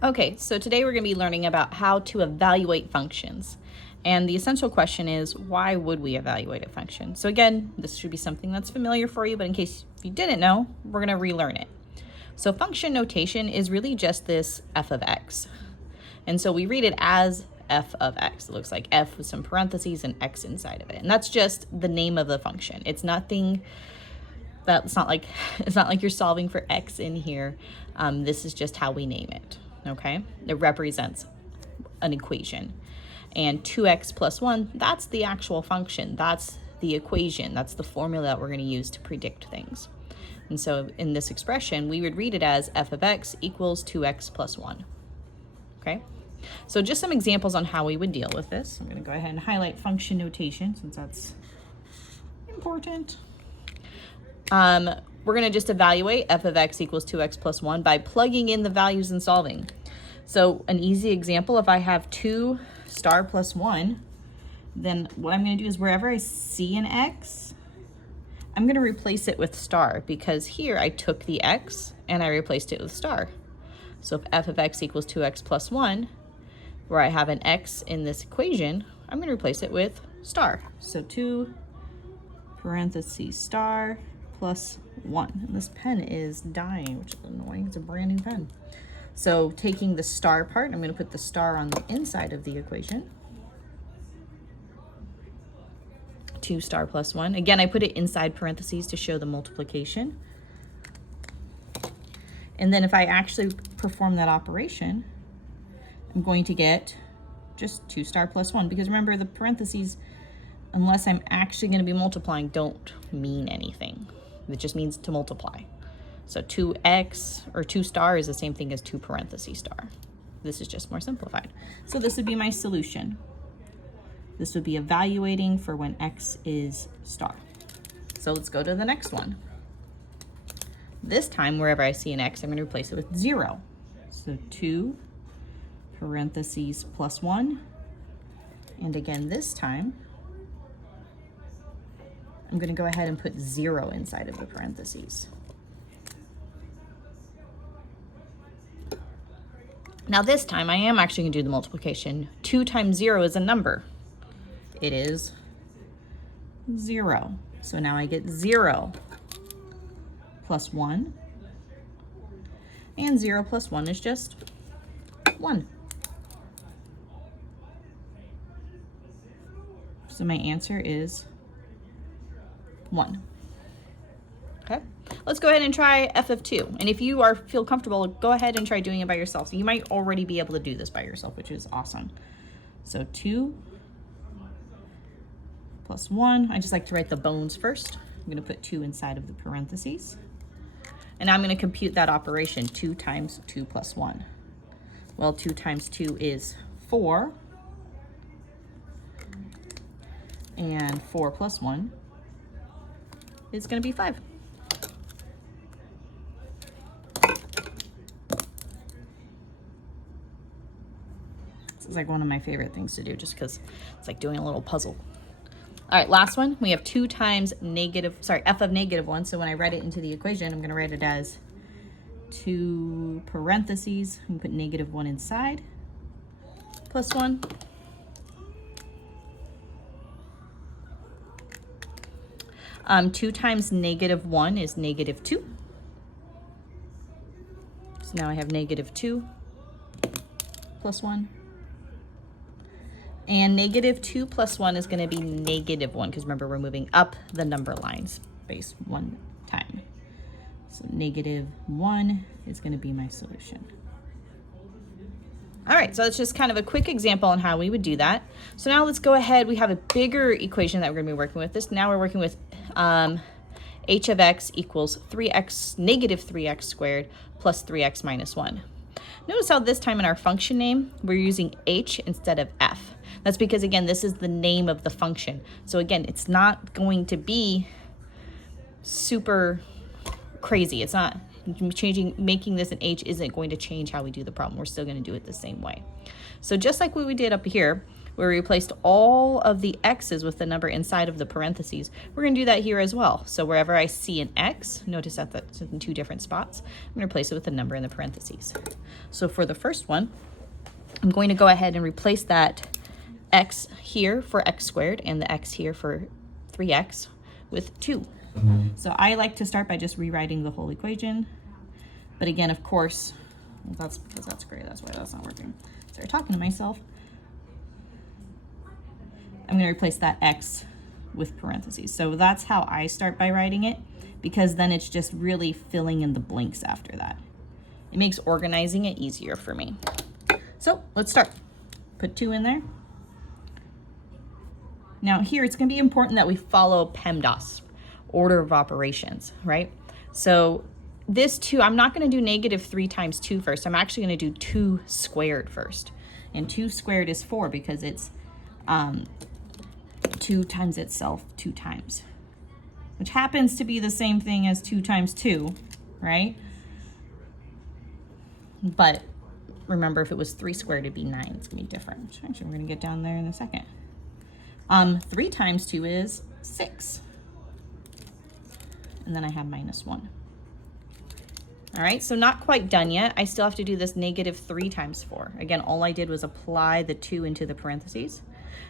Okay, so today we're going to be learning about how to evaluate functions. And the essential question is, why would we evaluate a function? So again, this should be something that's familiar for you, but in case you didn't know, we're going to relearn it. So function notation is really just this f of x. And so we read it as f of x. It looks like f with some parentheses and x inside of it. And that's just the name of the function. It's nothing it's not like you're solving for x in here. This is just how we name it. Okay, it represents an equation. And 2x plus 1, that's the actual function. That's the equation. That's the formula that we're going to use to predict things. And so in this expression, we would read it as f of x equals 2x plus 1. Okay, so just some examples on how we would deal with this. I'm going to go ahead and highlight function notation since that's important. We're going to just evaluate f of x equals 2x plus 1 by plugging in the values and solving. So an easy example, if I have 2 star plus 1, then what I'm going to do is wherever I see an x, I'm going to replace it with star, because here I took the x and I replaced it with star. So if f of x equals 2x plus 1, where I have an x in this equation, I'm going to replace it with star. So 2 parentheses star plus 1. And this pen is dying, which is annoying. It's a brand new pen. So taking the star part, I'm going to put the star on the inside of the equation. 2 star plus 1. Again, I put it inside parentheses to show the multiplication. And then if I actually perform that operation, I'm going to get just 2 star plus 1. Because remember, the parentheses, unless I'm actually going to be multiplying, don't mean anything. It just means to multiply. So 2x or 2 star is the same thing as 2 parentheses star. This is just more simplified. So this would be my solution. This would be evaluating for when x is star. So let's go to the next one. This time, wherever I see an x, I'm going to replace it with 0. So 2 parentheses plus 1. And again, this time, I'm going to go ahead and put 0 inside of the parentheses. Now this time I am actually going to do the multiplication. 2 times 0 is a number. It is 0. So now I get 0 plus 1. And 0 plus 1 is just 1. So my answer is 1. Okay, let's go ahead and try f of 2. And if you feel comfortable, go ahead and try doing it by yourself. So you might already be able to do this by yourself, which is awesome. So 2 plus 1. I just like to write the bones first. I'm going to put 2 inside of the parentheses. And I'm going to compute that operation, 2 times 2 plus 1. Well, 2 times 2 is 4. And 4 plus 1 is going to be 5. This is like one of my favorite things to do, just because it's like doing a little puzzle. All right, last one. We have 2 times f of negative 1. So when I write it into the equation, I'm going to write it as 2 parentheses. I'm going to put negative 1 inside, plus 1. Two times negative 1 is negative 2. So now I have negative 2 plus 1. And negative 2 plus 1 is going to be negative 1, because remember, we're moving up the number line space 1 time. So negative 1 is going to be my solution. All right, so that's just kind of a quick example on how we would do that. So now let's go ahead. We have a bigger equation that we're going to be working with. Now we're working with h of x equals negative 3x squared plus 3x minus 1. Notice how this time in our function name, we're using h instead of f. That's because, again, this is the name of the function. So again, it's not going to be super crazy. It's not making this an h isn't going to change how we do the problem. We're still going to do it the same way. So just like what we did up here, where we replaced all of the x's with the number inside of the parentheses. We're going to do that here as well. So wherever I see an x, notice that that's in 2 different spots, I'm going to replace it with the number in the parentheses. So for the first one, I'm going to go ahead and replace that x here for x squared and the x here for 3x with 2. So I like to start by just rewriting the whole equation. But again, of course, well, that's because that's gray, that's why that's not working. Sorry, talking to myself. I'm going to replace that x with parentheses. So that's how I start by writing it, because then it's just really filling in the blanks after that. It makes organizing it easier for me. So let's start. Put 2 in there. Now here, it's going to be important that we follow PEMDAS, order of operations, right? So this 2, I'm not going to do -3 times 2 first. I'm actually going to do 2 squared first. And 2 squared is 4 because it's 2 times itself 2 times, which happens to be the same thing as 2 times 2, right? But remember, if it was 3 squared, it'd be 9. It's going to be different. Actually, we're going to get down there in a second. 3 times 2 is 6. And then I have -1. All right, so not quite done yet. I still have to do this -3 times 4. Again, all I did was apply the 2 into the parentheses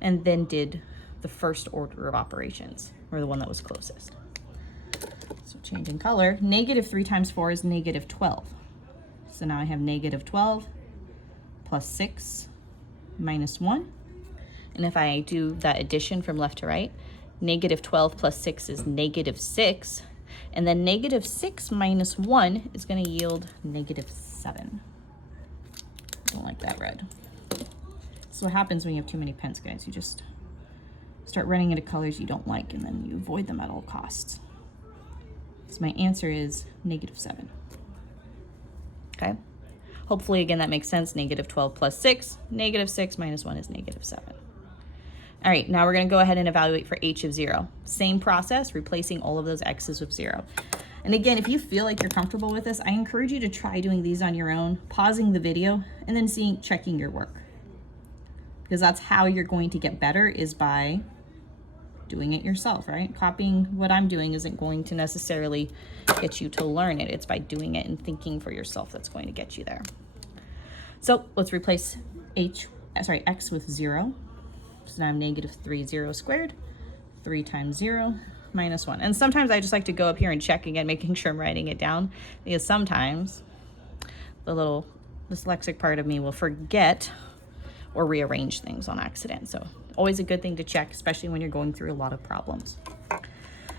and then did the first order of operations, or the one that was closest. So changing color, -3 times 4 is -12. So now I have -12 plus 6 minus 1. And if I do that addition from left to right, -12 plus 6 is -6. And then -6 minus 1 is going to yield -7. Don't like that red. So what happens when you have too many pens, guys? You just start running into colors you don't like, and then you avoid them at all costs. So my answer is -7. Okay? Hopefully, again, that makes sense. -12 plus 6, -6 minus 1 is -7. All right, now we're going to go ahead and evaluate for h of 0. Same process, replacing all of those x's with 0. And again, if you feel like you're comfortable with this, I encourage you to try doing these on your own, pausing the video, and then checking your work. Because that's how you're going to get better, is by doing it yourself, right? Copying what I'm doing isn't going to necessarily get you to learn it. It's by doing it and thinking for yourself that's going to get you there. So let's replace x with 0. So now I'm -3 0 squared, 3 times 0 minus 1. And sometimes I just like to go up here and check again, making sure I'm writing it down, because sometimes the dyslexic part of me will forget or rearrange things on accident. So always a good thing to check, especially when you're going through a lot of problems. All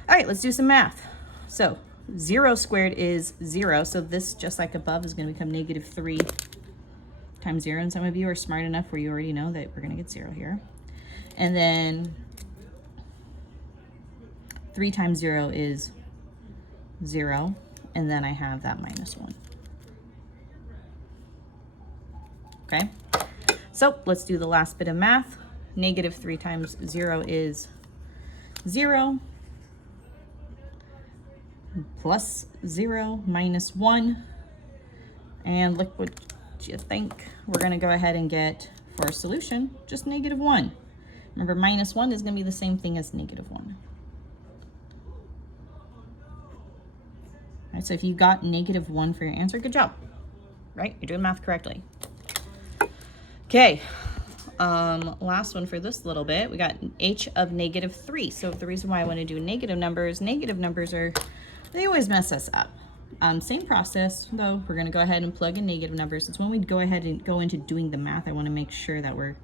right, let's do some math. So 0 squared is 0. So this, just like above, is going to become -3 times 0. And some of you are smart enough where you already know that we're going to get 0 here. And then 3 times 0 is 0. And then I have that -1. Okay? So let's do the last bit of math. -3 times 0 is 0. Plus 0 minus 1. And look what you think. We're going to go ahead and get, for our solution, just -1. Remember, -1 is going to be the same thing as -1. All right, so if you got -1 for your answer, good job. Right? You're doing math correctly. Okay. Last one for this little bit. We got h of -3. So the reason why I want to do negative numbers they always mess us up. Same process, though. We're going to go ahead and plug in negative numbers. It's when we go ahead and go into doing the math, I want to make sure that we're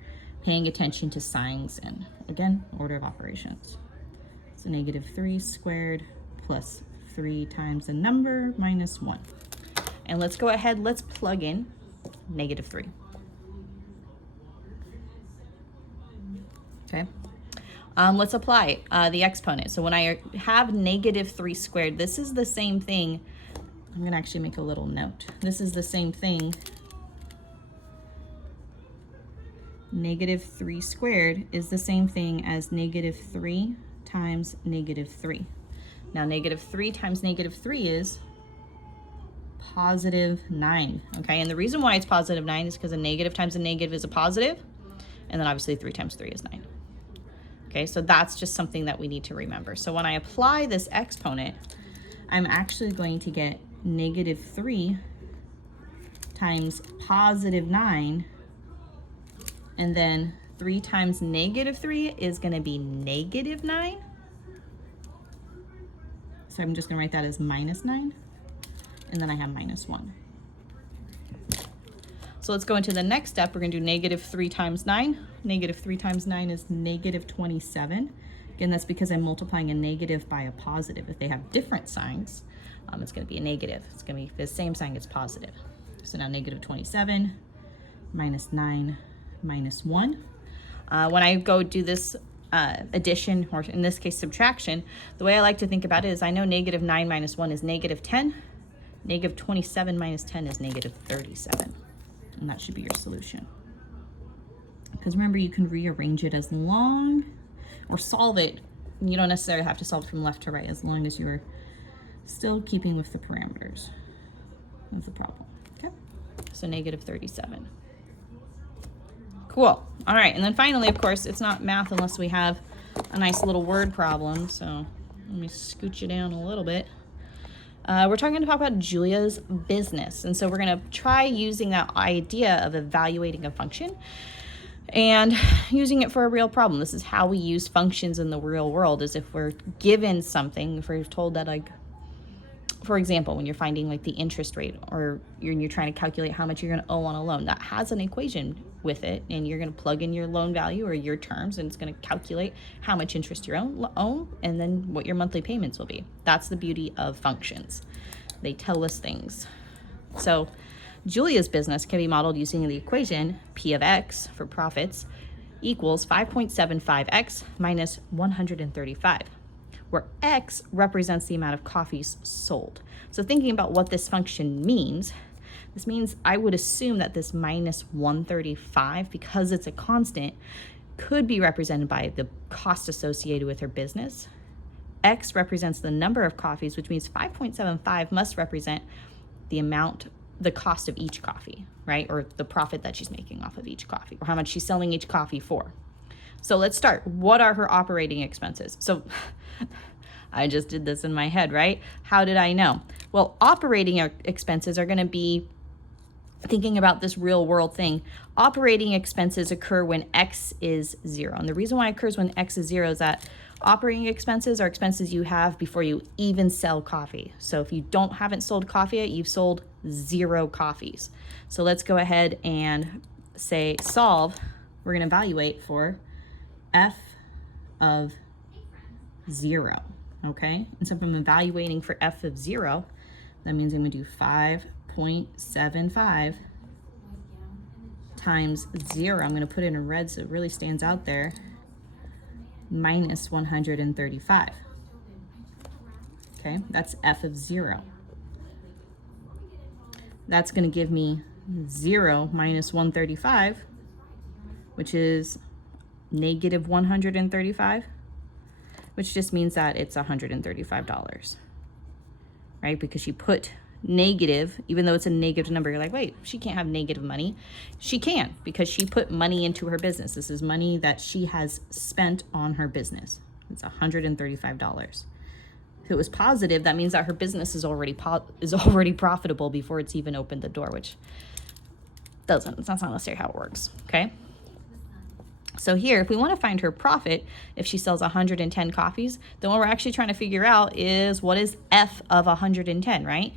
paying attention to signs and, again, order of operations. So -3 squared plus 3 times the number minus 1. And let's go ahead, let's plug in -3. Okay. Let's apply the exponent. So when I have -3 squared, this is the same thing. I'm going to actually make a little note. This is the same thing. -3 squared is the same thing as -3 times -3. Now, -3 times -3 is +9. Okay, and the reason why it's +9 is because a negative times a negative is a positive. And then obviously 3 times 3 is 9. Okay, so that's just something that we need to remember. So when I apply this exponent, I'm actually going to get negative 3 times positive 9, and then 3 times negative 3 is going to be negative 9. So I'm just going to write that as minus 9, and then I have minus 1. So let's go into the next step. We're going to do negative 3 times 9. Negative 3 times 9 is negative 27. Again, that's because I'm multiplying a negative by a positive. If they have different signs, it's going to be a negative. It's going to be the same sign as positive. So now negative 27 minus 9 minus 1. When I go do this addition, or in this case subtraction, the way I like to think about it is I know negative 9 minus 1 is negative 10. Negative 27 minus 10 is negative 37. And that should be your solution. Because remember, you can rearrange it as long, or solve it. You don't necessarily have to solve it from left to right, as long as you're still keeping with the parameters of the problem. Okay, so negative 37. Cool. All right, and then finally, of course, it's not math unless we have a nice little word problem. So let me scooch you down a little bit. We're talking about Julia's business. And so we're going to try using that idea of evaluating a function and using it for a real problem. This is how we use functions in the real world, is if we're given something, if we're told that, like, for example, when you're finding like the interest rate, or you're trying to calculate how much you're going to owe on a loan, that has an equation with it, and you're going to plug in your loan value or your terms, and it's going to calculate how much interest you own and then what your monthly payments will be. That's the beauty of functions. They tell us things. So Julia's business can be modeled using the equation P of X for profits equals 5.75X minus 135. Where X represents the amount of coffees sold. So thinking about what this function means, this means I would assume that this minus 135, because it's a constant, could be represented by the cost associated with her business. X represents the number of coffees, which means 5.75 must represent the amount, the cost of each coffee, right? Or the profit that she's making off of each coffee, or how much she's selling each coffee for. So let's start. What are her operating expenses? So I just did this in my head, right? How did I know? Well, operating expenses are going to be thinking about this real world thing. Operating expenses occur when X is 0. And the reason why it occurs when X is 0 is that operating expenses are expenses you have before you even sell coffee. So if you haven't sold coffee yet, you've sold 0 coffees. So let's go ahead and say solve. We're going to evaluate for F of 0, okay? And so if I'm evaluating for F of 0, that means I'm going to do 5.75 times 0. I'm going to put it in red so it really stands out there, minus 135. Okay, that's F of 0. That's going to give me 0 minus 135, which is negative 135, which just means that it's $135, right? Because she put negative, even though it's a negative number, you're like, wait, she can't have negative money. She can, because she put money into her business. This is money that she has spent on her business. It's $135. If it was positive, that means that her business is already profitable before it's even opened the door, which that's not necessarily how it works, okay? So here, if we want to find her profit, if she sells 110 coffees, then what we're actually trying to figure out is what is F of 110, right?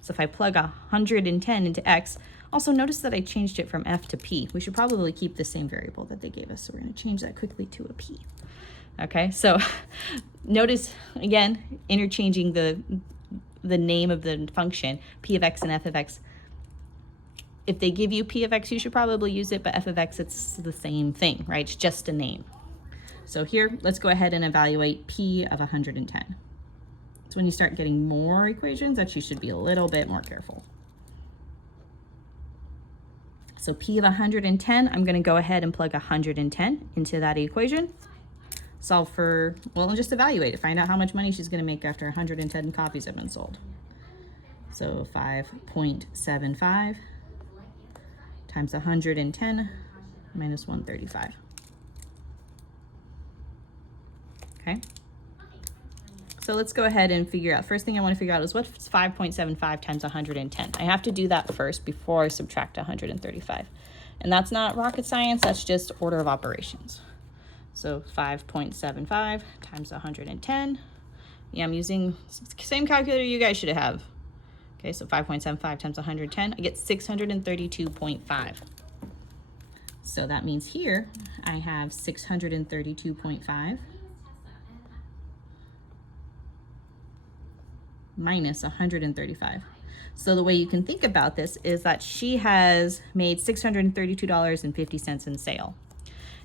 So if I plug 110 into X, also notice that I changed it from F to P. We should probably keep the same variable that they gave us. So we're going to change that quickly to a P. Okay, so notice, again, interchanging the name of the function, P of X and F of X. If they give you P of X, you should probably use it, but F of X, it's the same thing, right? It's just a name. So here, let's go ahead and evaluate P of 110. So when you start getting more equations, that you should be a little bit more careful. So P of 110, I'm gonna go ahead and plug 110 into that equation. Solve for, well, just evaluate it. Find out how much money she's gonna make after 110 copies have been sold. So 5.75 times 110 minus 135. Okay. So let's go ahead and figure out, first thing I want to figure out is what's 5.75 times 110. I have to do that first before I subtract 135. And that's not rocket science, that's just order of operations. So 5.75 times 110. Yeah, I'm using the same calculator you guys should have. Okay, so 5.75 times 110, I get 632.5. So that means here I have 632.5 minus 135. So the way you can think about this is that she has made $632.50 in sale.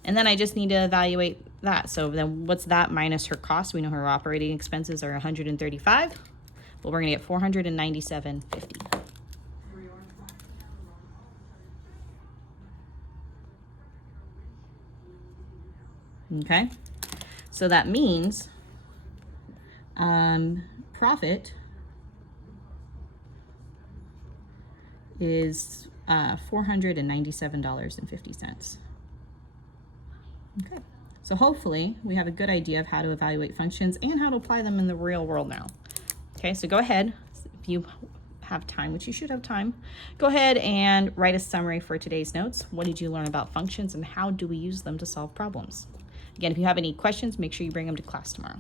And then I just need to evaluate that. So then what's that minus her cost? We know her operating expenses are 135. Well, we're gonna get 497.50. Okay, so that means profit is $497.50. Okay, so hopefully we have a good idea of how to evaluate functions and how to apply them in the real world now. Okay, so go ahead, if you have time, which you should have time, go ahead and write a summary for today's notes. What did you learn about functions and how do we use them to solve problems? Again, if you have any questions, make sure you bring them to class tomorrow.